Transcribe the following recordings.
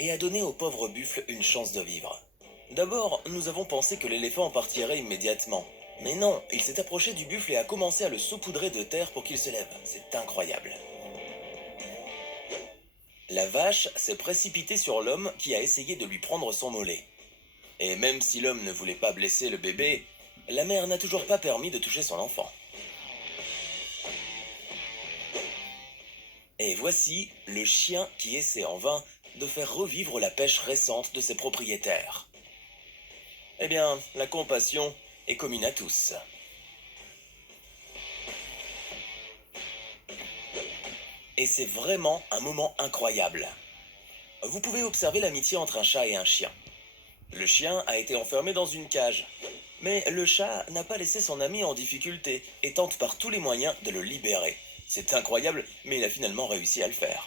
et a donné au pauvre buffle une chance de vivre. D'abord, nous avons pensé que l'éléphant partirait immédiatement. Mais non, il s'est approché du buffle et a commencé à le saupoudrer de terre pour qu'il se lève. C'est incroyable. La vache s'est précipitée sur l'homme qui a essayé de lui prendre son mollet. Et même si l'homme ne voulait pas blesser le bébé, la mère n'a toujours pas permis de toucher son enfant. Et voici le chien qui essaie en vain de faire revivre la pêche récente de ses propriétaires. Eh bien, la compassion est commune à tous. Et c'est vraiment un moment incroyable. Vous pouvez observer l'amitié entre un chat et un chien. Le chien a été enfermé dans une cage, mais le chat n'a pas laissé son ami en difficulté et tente par tous les moyens de le libérer. C'est incroyable, mais il a finalement réussi à le faire.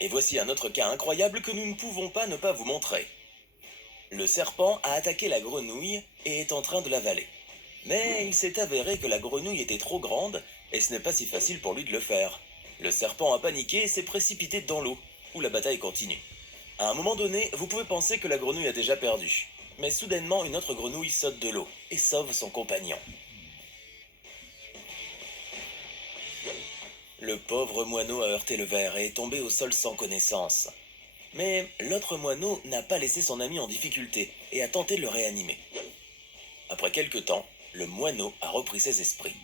Et voici un autre cas incroyable que nous ne pouvons pas ne pas vous montrer. Le serpent a attaqué la grenouille et est en train de l'avaler. Mais il s'est avéré que la grenouille était trop grande et ce n'est pas si facile pour lui de le faire. Le serpent a paniqué et s'est précipité dans l'eau, où la bataille continue. À un moment donné, vous pouvez penser que la grenouille a déjà perdu. Mais soudainement, une autre grenouille saute de l'eau et sauve son compagnon. Le pauvre moineau a heurté le verre et est tombé au sol sans connaissance. Mais l'autre moineau n'a pas laissé son ami en difficulté et a tenté de le réanimer. Après quelque temps, le moineau a repris ses esprits.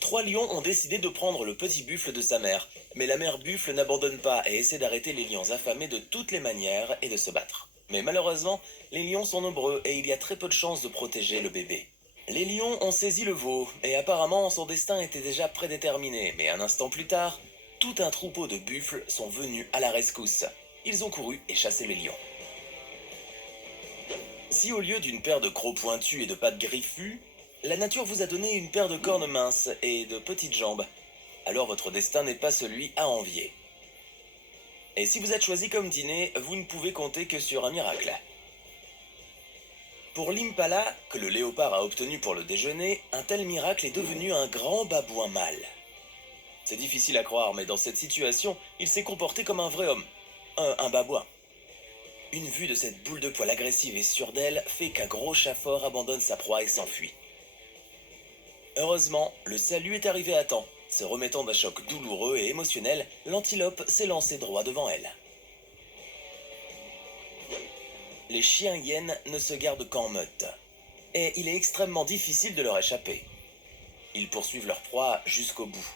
Trois lions ont décidé de prendre le petit buffle de sa mère, mais la mère buffle n'abandonne pas et essaie d'arrêter les lions affamés de toutes les manières et de se battre. Mais malheureusement, les lions sont nombreux et il y a très peu de chances de protéger le bébé. Les lions ont saisi le veau, et apparemment son destin était déjà prédéterminé, mais un instant plus tard, tout un troupeau de buffles sont venus à la rescousse. Ils ont couru et chassé les lions. Si au lieu d'une paire de crocs pointus et de pattes griffues, la nature vous a donné une paire de cornes minces et de petites jambes, alors votre destin n'est pas celui à envier. Et si vous êtes choisi comme dîner, vous ne pouvez compter que sur un miracle. Pour l'impala, que le léopard a obtenu pour le déjeuner, un tel miracle est devenu un grand babouin mâle. C'est difficile à croire, mais dans cette situation, il s'est comporté comme un vrai homme. Un babouin. Une vue de cette boule de poil agressive et sûre d'elle fait qu'un gros chat fort abandonne sa proie et s'enfuit. Heureusement, le salut est arrivé à temps. Se remettant d'un choc douloureux et émotionnel, l'antilope s'est lancée droit devant elle. Les chiens hyènes ne se gardent qu'en meute, et il est extrêmement difficile de leur échapper. Ils poursuivent leur proie jusqu'au bout.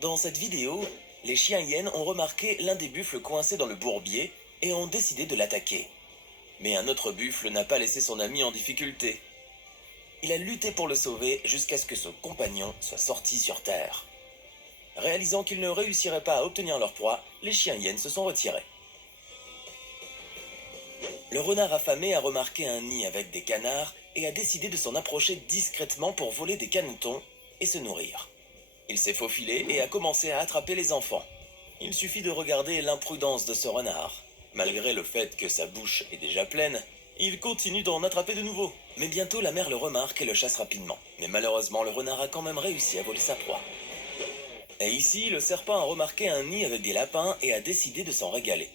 Dans cette vidéo, les chiens hyènes ont remarqué l'un des buffles coincé dans le bourbier et ont décidé de l'attaquer. Mais un autre buffle n'a pas laissé son ami en difficulté. Il a lutté pour le sauver jusqu'à ce que son compagnon soit sorti sur terre. Réalisant qu'ils ne réussiraient pas à obtenir leur proie, les chiens hyènes se sont retirés. Le renard affamé a remarqué un nid avec des canards et a décidé de s'en approcher discrètement pour voler des canetons et se nourrir. Il s'est faufilé et a commencé à attraper les enfants. Il suffit de regarder l'imprudence de ce renard. Malgré le fait que sa bouche est déjà pleine, il continue d'en attraper de nouveau. Mais bientôt la mère le remarque et le chasse rapidement. Mais malheureusement, le renard a quand même réussi à voler sa proie. Et ici, le serpent a remarqué un nid avec des lapins et a décidé de s'en régaler.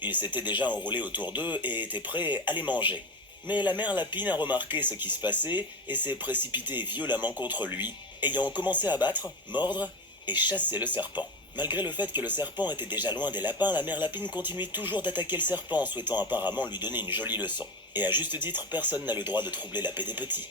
Il s'était déjà enroulé autour d'eux et était prêt à les manger. Mais la mère lapine a remarqué ce qui se passait et s'est précipitée violemment contre lui, ayant commencé à battre, mordre et chasser le serpent. Malgré le fait que le serpent était déjà loin des lapins, la mère lapine continuait toujours d'attaquer le serpent, souhaitant apparemment lui donner une jolie leçon. Et à juste titre, personne n'a le droit de troubler la paix des petits.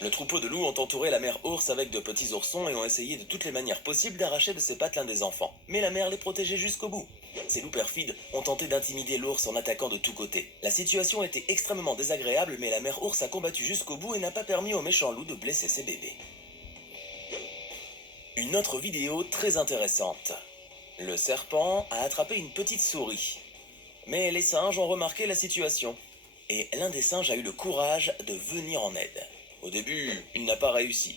Le troupeau de loups ont entouré la mère ours avec de petits oursons et ont essayé de toutes les manières possibles d'arracher de ses pattes l'un des enfants. Mais la mère les protégeait jusqu'au bout. Ces loups perfides ont tenté d'intimider l'ours en attaquant de tous côtés. La situation était extrêmement désagréable, mais la mère ours a combattu jusqu'au bout et n'a pas permis aux méchants loups de blesser ses bébés. Une autre vidéo très intéressante. Le serpent a attrapé une petite souris. Mais les singes ont remarqué la situation. Et l'un des singes a eu le courage de venir en aide. Au début, il n'a pas réussi.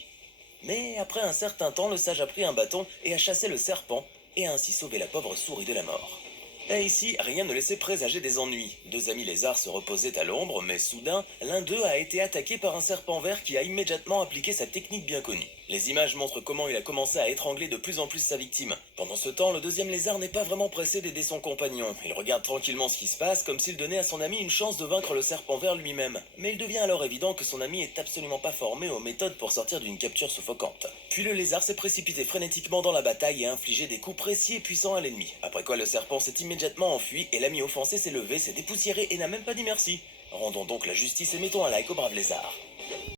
Mais après un certain temps, le sage a pris un bâton et a chassé le serpent, et a ainsi sauvé la pauvre souris de la mort. Et ici, rien ne laissait présager des ennuis. Deux amis lézards se reposaient à l'ombre, mais soudain, l'un d'eux a été attaqué par un serpent vert qui a immédiatement appliqué sa technique bien connue. Les images montrent comment il a commencé à étrangler de plus en plus sa victime. Pendant ce temps, le deuxième lézard n'est pas vraiment pressé d'aider son compagnon. Il regarde tranquillement ce qui se passe, comme s'il donnait à son ami une chance de vaincre le serpent vert lui-même. Mais il devient alors évident que son ami est absolument pas formé aux méthodes pour sortir d'une capture suffocante. Puis le lézard s'est précipité frénétiquement dans la bataille et a infligé des coups précis et puissants à l'ennemi. Après quoi le serpent s'est immédiatement enfui et l'ami offensé s'est levé, s'est dépoussiéré et n'a même pas dit merci. Rendons donc la justice et mettons un like au brave lézard.